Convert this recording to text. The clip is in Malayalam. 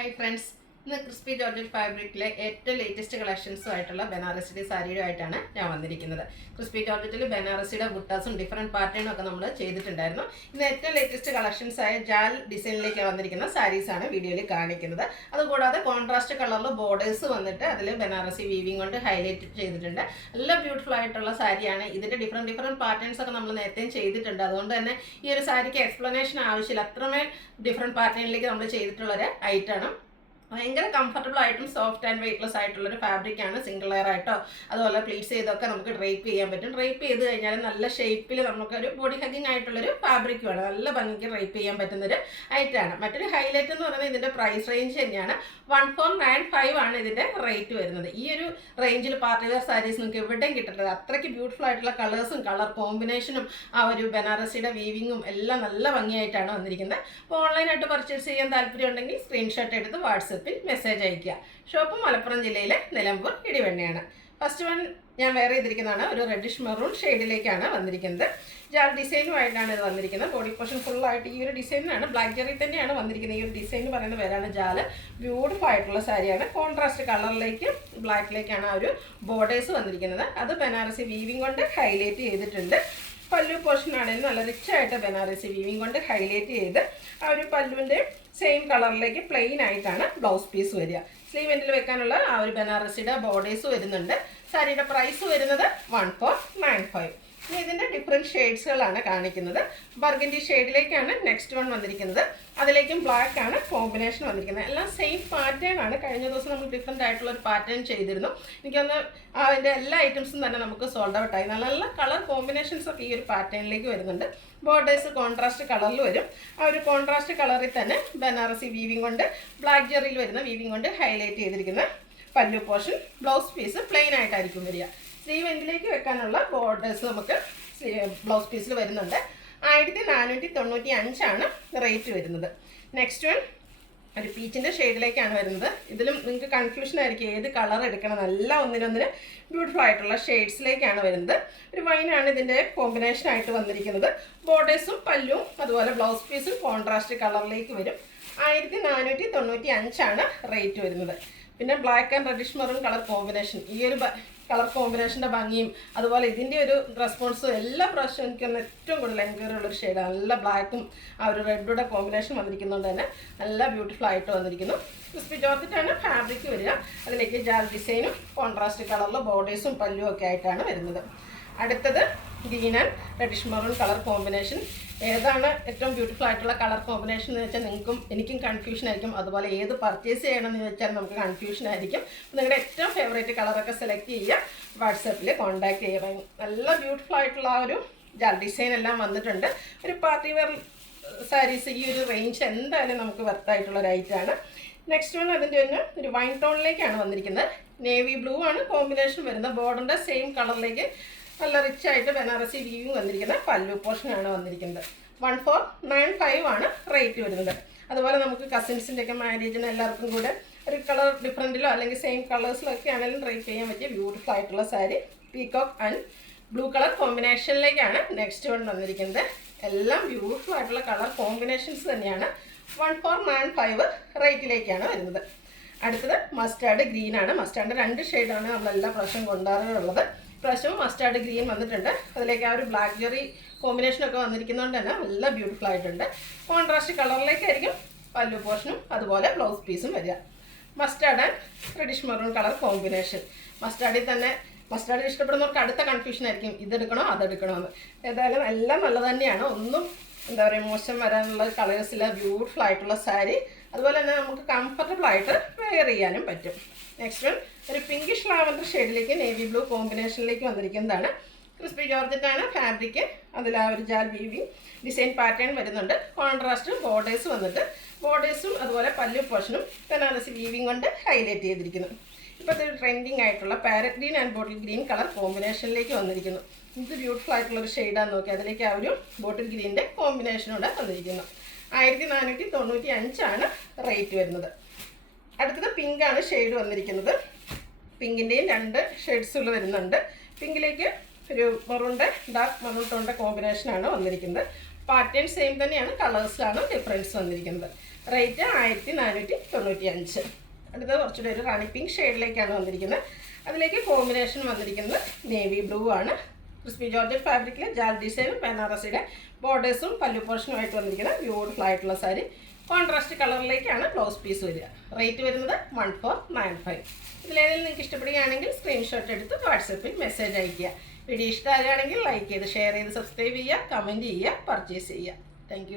Hi friends, ഇന്ന് ക്രിസ്പി ജോർജറ്റ് ഫാബ്രിക്കിലെ ഏറ്റവും ലേറ്റസ്റ്റ് കളക്ഷൻസും ആയിട്ടുള്ള ബനാറസിയുടെ സാരിയുമായിട്ടാണ് ഞാൻ വന്നിരിക്കുന്നത്. ക്രിസ്പി ജോർജറ്റിൽ ബനാറസിയുടെ ബുട്ടാസും ഡിഫറെൻറ്റ് പാറ്റേണും ഒക്കെ നമ്മൾ ചെയ്തിട്ടുണ്ടായിരുന്നു. ഇന്ന് ഏറ്റവും ലേറ്റസ്റ്റ് കളക്ഷൻസ് ആയ ജാൽ ഡിസൈനിലേക്ക് വന്നിരിക്കുന്ന സാരീസാണ് വീഡിയോയിൽ കാണിക്കുന്നത്. അതുകൂടാതെ കോൺട്രാസ്റ്റ് കളറിൽ ബോർഡേഴ്സ് വന്നിട്ട് അതിൽ ബനാറസി വീവിങ് കൊണ്ട് ഹൈലൈറ്റ് ചെയ്തിട്ടുണ്ട്. നല്ല ബ്യൂട്ടിഫുൾ ആയിട്ടുള്ള സാരിയാണ്. ഇതിൻ്റെ ഡിഫറെൻറ്റ് പാറ്റേൺസ് ഒക്കെ നമ്മൾ നേരത്തെയും ചെയ്തിട്ടുണ്ട്. അതുകൊണ്ട് തന്നെ ഈ ഒരു സാരിക്ക് എക്സ്പ്ലനേഷൻ ആവശ്യമില്ല. അത്രമേൽ ഡിഫറെൻറ്റ് പാറ്റേണിലേക്ക് നമ്മൾ ചെയ്തിട്ടുള്ളൊരു ഐറ്റമാണ്. ഭയങ്കര കംഫർട്ടബിൾ ആയിട്ടും സോഫ്റ്റ് ആൻഡ് വെയ്റ്റ്ലെസ് ആയിട്ടുള്ളൊരു ഫാബ്രിക്കാണ്. സിംഗിൾ ലെയർ ആയിട്ടോ അതുപോലെ പ്ലീറ്റ്സ് ചെയ്തൊക്കെ നമുക്ക് ഡ്രൈപ്പ് ചെയ്യാൻ പറ്റും. ഡ്രൈപ്പ് ചെയ്ത് കഴിഞ്ഞാൽ നല്ല ഷേപ്പിൽ നമുക്കൊരു ബോഡി ഹഗ്ഗിങ് ആയിട്ടുള്ളൊരു ഫാബ്രിക്കുമാണ്. നല്ല ഭംഗിക്ക് ഡ്രൈപ്പ് ചെയ്യാൻ പറ്റുന്നൊരു ഐറ്റമാണ്. മറ്റൊരു ഹൈലൈറ്റ് എന്ന് പറയുന്നത് ഇതിൻ്റെ പ്രൈസ് റേഞ്ച് തന്നെയാണ്. 1495 ആണ് ഇതിൻ്റെ റേറ്റ് വരുന്നത്. ഈ ഒരു റേഞ്ചിൽ പാർട്ടി വെയർ സാരീസ് നിങ്ങൾക്ക് എവിടെയും കിട്ടുന്നത്. അത്രയ്ക്ക് ബ്യൂട്ടിഫുൾ ആയിട്ടുള്ള കളേഴ്സും കളർ കോമ്പിനേഷനും ആ ഒരു ബനാറസിയുടെ വീവിങ്ങും എല്ലാം നല്ല ഭംഗിയായിട്ടാണ് വന്നിരിക്കുന്നത്. അപ്പോൾ ഓൺലൈനായിട്ട് പർച്ചേസ് ചെയ്യാൻ താല്പര്യം ഉണ്ടെങ്കിൽ സ്ക്രീൻഷോട്ട് എടുത്ത് വാട്സപ്പിൽ മെസ്സേജ് അയക്കുക. ഷോപ്പ് മലപ്പുറം ജില്ലയിലെ നിലമ്പൂർ ഇടിവണ്ണയാണ്. ഫസ്റ്റ് വൺ ഞാൻ വെയർ ചെയ്തിരിക്കുന്നതാണ്. ഒരു റെഡിഷ് മെറൂൺ ഷെയ്ഡിലേക്കാണ് വന്നിരിക്കുന്നത്. ജാൽ ഡിസൈനുമായിട്ടാണ് ഇത് വന്നിരിക്കുന്നത്. ബോഡി പോർഷൻ ഫുള്ളായിട്ട് ഈ ഒരു ഡിസൈനാണ്. ബ്ലാക്ക് ജെറി തന്നെയാണ് വന്നിരിക്കുന്നത്. ഈ ഒരു ഡിസൈൻ പറയുന്ന പേരാണ് ജാൽ. ബ്യൂട്ടിഫുൾ ആയിട്ടുള്ള സാരിയാണ്. കോൺട്രാസ്റ്റ് കളറിലേക്ക് ബ്ലാക്കിലേക്കാണ് ആ ഒരു ബോർഡേഴ്സ് വന്നിരിക്കുന്നത്. അത് ബനാറസി വീവിങ് കൊണ്ട് ഹൈലൈറ്റ് ചെയ്തിട്ടുണ്ട്. പല്ലു പോർഷൻ ആണെങ്കിലും നല്ല റിച്ച് ആയിട്ട് ബനാറസി വീവിങ് കൊണ്ട് ഹൈലൈറ്റ് ചെയ്ത് ആ ഒരു പല്ലുവിൻ്റെ സെയിം കളറിലേക്ക് പ്ലെയിൻ ആയിട്ടാണ് ബ്ലൗസ് പീസ് വരിക. സ്ലീവ് എൻഡിൽ വെക്കാനുള്ള ആ ഒരു ബനാറസിയുടെ ബോർഡേഴ്സ് വരുന്നുണ്ട്. സാരിയുടെ പ്രൈസ് വരുന്നത് 1495. ഇനി ഇതിൻ്റെ ഡിഫറെൻറ്റ് ഷെയ്ഡ്സുകളാണ് കാണിക്കുന്നത്. ബർഗൻഡി ഷെയ്ഡിലേക്കാണ് നെക്സ്റ്റ് വൺ വന്നിരിക്കുന്നത്. അതിലേക്കും ബ്ലാക്ക് ആണ് കോമ്പിനേഷൻ വന്നിരിക്കുന്നത്. എല്ലാം സെയിം പാറ്റേൺ ആണ്. കഴിഞ്ഞ ദിവസം നമ്മൾ ഡിഫറെൻ്റ് ആയിട്ടുള്ള ഒരു പാറ്റേൺ ചെയ്തിരുന്നു. എനിക്കൊന്ന് അതിൻ്റെ എല്ലാ ഐറ്റംസും തന്നെ നമുക്ക് സോൾഡ് ഔട്ട് ആയി. നല്ല നല്ല കളർ കോമ്പിനേഷൻസ് ഒക്കെ ഈ ഒരു പാറ്റേണിലേക്ക് വരുന്നുണ്ട്. ബോർഡേഴ്സ് കോൺട്രാസ്റ്റ് കളറിൽ വരും. ആ ഒരു കോൺട്രാസ്റ്റ് കളറിൽ തന്നെ ബനാറസി വീവിങ് കൊണ്ട് ബ്ലാക്ക് ജെറിയിൽ വരുന്ന വീവിങ് കൊണ്ട് ഹൈലൈറ്റ് ചെയ്തിരിക്കുന്ന പല്ലു പോർഷൻ. ബ്ലൗസ് പീസ് പ്ലെയിൻ ആയിട്ടായിരിക്കും വരിക. സ്ലീവ് എൻഡിലേക്ക് വെക്കാനുള്ള ബോർഡേഴ്സ് നമുക്ക് ബ്ലൗസ് പീസിൽ വരുന്നുണ്ട്. 1495 ആണ് റേറ്റ് വരുന്നത്. നെക്സ്റ്റ് വൺ ഒരു പീച്ചിൻ്റെ ഷെയ്ഡിലേക്കാണ് വരുന്നത്. ഇതിലും നിങ്ങൾക്ക് കൺഫ്യൂഷൻ ആയിരിക്കും ഏത് കളർ എടുക്കണം. നല്ല ഒന്നിനൊന്നിന് ബ്യൂട്ടിഫുൾ ആയിട്ടുള്ള ഷെയ്ഡ്സിലേക്കാണ് വരുന്നത്. ഒരു വൈനാണ് ഇതിൻ്റെ കോമ്പിനേഷൻ ആയിട്ട് വന്നിരിക്കുന്നത്. ബോർഡേഴ്സും പല്ലും അതുപോലെ ബ്ലൗസ് പീസും കോൺട്രാസ്റ്റ് കളറിലേക്ക് വരും. 1495 ആണ് റേറ്റ് വരുന്നത്. പിന്നെ black and reddish maroon colour combination. ഈ ഒരു കളർ കോമ്പിനേഷൻ്റെ ഭംഗിയും അതുപോലെ ഇതിൻ്റെ ഒരു റെസ്പോൺസും എല്ലാ പ്രാവശ്യവും എനിക്കൊന്ന് ഏറ്റവും കൂടുതൽ എൻക്വയറി ഉള്ളൊരു ഷെയ്ഡാണ്. നല്ല ബ്ലാക്കും ആ ഒരു റെഡുടെ കോമ്പിനേഷൻ വന്നിരിക്കുന്നതുകൊണ്ട് തന്നെ നല്ല ബ്യൂട്ടിഫുൾ ആയിട്ട് വന്നിരിക്കുന്നു. ക്രിസ്പി ജോർജറ്റാണ് ഫാബ്രിക് വരിക. അതിലേക്ക് ജാൽ ഡിസൈനും കോൺട്രാസ്റ്റ് കളറിലെ ബോർഡേഴ്സും പല്ലും ഒക്കെ ആയിട്ടാണ് വരുന്നത്. അടുത്തത് green and reddish maroon colour combination. ഏതാണ് ഏറ്റവും ബ്യൂട്ടിഫുൾ ആയിട്ടുള്ള കളർ കോമ്പിനേഷൻ എന്ന് വെച്ചാൽ നിങ്ങൾക്കും എനിക്കും കൺഫ്യൂഷൻ ആയിരിക്കും. അതുപോലെ ഏത് പർച്ചേസ് ചെയ്യണമെന്ന് ചോദിച്ചാൽ നമുക്ക് കൺഫ്യൂഷൻ ആയിരിക്കും. നിങ്ങളുടെ ഏറ്റവും ഫേവറേറ്റ് കളറൊക്കെ സെലക്ട് ചെയ്യുക. വാട്സാപ്പിൽ കോൺടാക്ട് ചെയ്യുക. നല്ല ബ്യൂട്ടിഫുൾ ആയിട്ടുള്ള ആ ഒരു ജാൽ ഡിസൈൻ എല്ലാം വന്നിട്ടുണ്ട്. ഒരു പാർട്ടി വെയർ സാരീസ് ഈ ഒരു റേഞ്ച് എന്തായാലും നമുക്ക് വെർത്തായിട്ടുള്ള ഒരു ഐറ്റമാണ്. നെക്സ്റ്റ് വൺ അതിൻ്റെ തന്നെ ഒരു വൈൻ ടോണിലേക്കാണ് വന്നിരിക്കുന്നത്. നേവി ബ്ലൂ ആണ് കോമ്പിനേഷൻ വരുന്നത്. ബോർഡറിൻ്റെ സെയിം കളറിലേക്ക് നല്ല റിച്ച് ആയിട്ട് ബനാറസി വീവിങ് വന്നിരിക്കുന്ന പല്ലു പോർഷനാണ് വന്നിരിക്കുന്നത്. 1495 ആണ് റേറ്റ് വരുന്നത്. അതുപോലെ നമുക്ക് കസിൻസിൻ്റെ ഒക്കെ മാരേജിന് എല്ലാവർക്കും കൂടെ ഒരു കളർ ഡിഫറൻറ്റിലോ അല്ലെങ്കിൽ സെയിം കളേഴ്സിലൊക്കെ ആണെങ്കിലും ട്രൈ ചെയ്യാൻ പറ്റിയ ബ്യൂട്ടിഫുൾ ആയിട്ടുള്ള sari. Peacock and blue colour കോമ്പിനേഷനിലേക്കാണ് നെക്സ്റ്റ് വൺ വന്നിരിക്കുന്നത്. എല്ലാം ബ്യൂട്ടിഫുൾ ആയിട്ടുള്ള കളർ കോമ്പിനേഷൻസ് തന്നെയാണ്. 1495 റേറ്റിലേക്കാണ് വരുന്നത്. അടുത്തത് മസ്റ്റാർഡ് ഗ്രീൻ ആണ്. മസ്റ്റാർഡ് 2 ഷെയ്ഡാണ് നമ്മളെല്ലാ പ്രാവശ്യം കൊണ്ടുവരാറുള്ളത്. പ്രാവശ്യവും മസ്റ്റാർഡ് ഗ്രീൻ വന്നിട്ടുണ്ട്. അതിലേക്ക് ആ ഒരു ബ്ലാക്ക് ജെറി കോമ്പിനേഷനൊക്കെ വന്നിരിക്കുന്നതുകൊണ്ട് തന്നെ നല്ല ബ്യൂട്ടിഫുൾ ആയിട്ടുണ്ട്. കോൺട്രാസ്റ്റ് കളറിലേക്കായിരിക്കും പല്ലു പോർഷനും അതുപോലെ ബ്ലൗസ് പീസും വരിക. Mustard and reddish maroon colour combination. മസ്റ്റാർഡിൽ തന്നെ മസ്റ്റാർഡ് ഇഷ്ടപ്പെടുന്നവർക്ക് അടുത്ത കൺഫ്യൂഷൻ ആയിരിക്കും ഇതെടുക്കണോ അതെടുക്കണോ എന്ന്. ഏതായാലും എല്ലാം നല്ലത് തന്നെയാണ്. ഒന്നും എന്താ പറയുക മോശം വരാനുള്ള കളേഴ്സിൽ ബ്യൂട്ടിഫുൾ ആയിട്ടുള്ള സാരി. അതുപോലെ തന്നെ നമുക്ക് കംഫർട്ടബിൾ ആയിട്ട് വെയർ ചെയ്യാനും പറ്റും. നെക്സ്റ്റ് വൺ ഒരു പിങ്കിഷ് ലാവൻഡർ ഷെയ്ഡിലേക്ക് നേവി ബ്ലൂ കോമ്പിനേഷനിലേക്ക് വന്നിരിക്കുന്നതാണ്. ക്രിസ്പി ജോർജറ്റാണ് ഫാബ്രിക്. അതിൽ ആ ഒരു ജാൽ വീവിങ് ഡിസൈൻ പാറ്റേൺ വരുന്നുണ്ട്. കോൺട്രാസ്റ്റ് ബോർഡേഴ്സ് വന്നിട്ട് ബോർഡേഴ്സും അതുപോലെ പല്ലു പോർഷനും ബനാറസി വീവിങ് കൊണ്ട് ഹൈലൈറ്റ് ചെയ്തിരിക്കുന്നു. ഇപ്പോഴത്തെ ഒരു ട്രെൻഡിങ് ആയിട്ടുള്ള parrot green and bottle green colour കോമ്പിനേഷനിലേക്ക് വന്നിരിക്കുന്നു. ഇത് ബ്യൂട്ടിഫുൾ ആയിട്ടുള്ളൊരു ഷെയ്ഡാന്ന് നോക്കി. അതിലേക്ക് ആ ഒരു ബോട്ടിൽ ഗ്രീനിൻ്റെ കോമ്പിനേഷനോടെ വന്നിരിക്കുന്നു. 1495 ആണ് റേറ്റ് വരുന്നത്. അടുത്തത് പിങ്ക് ആണ് ഷെയ്ഡ് വന്നിരിക്കുന്നത്. പിങ്കിൻ്റെയും 2 ഷെയ്ഡ്സുകൾ വരുന്നുണ്ട്. പിങ്കിലേക്ക് ഒരു മെറൂണിൻ്റെ ഡാർക്ക് മെറൂൺ ടോണിൻ്റെ കോമ്പിനേഷനാണ് വന്നിരിക്കുന്നത്. പാറ്റേൺ സെയിം തന്നെയാണ്. കളേഴ്സിലാണ് ഡിഫറൻസ് വന്നിരിക്കുന്നത്. റേറ്റ് 1495. അടുത്ത കുറച്ചുകൂടി ഒരു റാണി പിങ്ക് ഷെയ്ഡിലേക്കാണ് വന്നിരിക്കുന്നത്. അതിലേക്ക് കോമ്പിനേഷൻ വന്നിരിക്കുന്നത് നേവി ബ്ലൂ ആണ്. ക്രിസ്പി ജോർജറ്റ് ഫാബ്രിക്കിൽ ജാൽ ഡിസൈനും ബനാറസിയുടെ ബോർഡേഴ്സും പല്ലു പോർഷനുമായിട്ട് വന്നിരിക്കുന്ന ബ്യൂട്ടിഫുൾ ആയിട്ടുള്ള സാരി. കോൺട്രാസ്റ്റ് കളറിലേക്കാണ് ബ്ലൗസ് പീസ് വരിക. റേറ്റ് വരുന്നത് 1495. ഇതിലേതെങ്കിലും നിങ്ങൾക്ക് ഇഷ്ടപ്പെടുകയാണെങ്കിൽ സ്ക്രീൻഷോട്ട് എടുത്ത് വാട്സപ്പിൽ മെസ്സേജ് അയയ്ക്കുക. വീഡിയോ ഇഷ്ടമാകുകയാണെങ്കിൽ ലൈക്ക് ചെയ്ത് ഷെയർ ചെയ്ത് സബ്സ്ക്രൈബ് ചെയ്യുക, കമൻറ്റ് ചെയ്യുക, പർച്ചേസ് ചെയ്യുക. താങ്ക്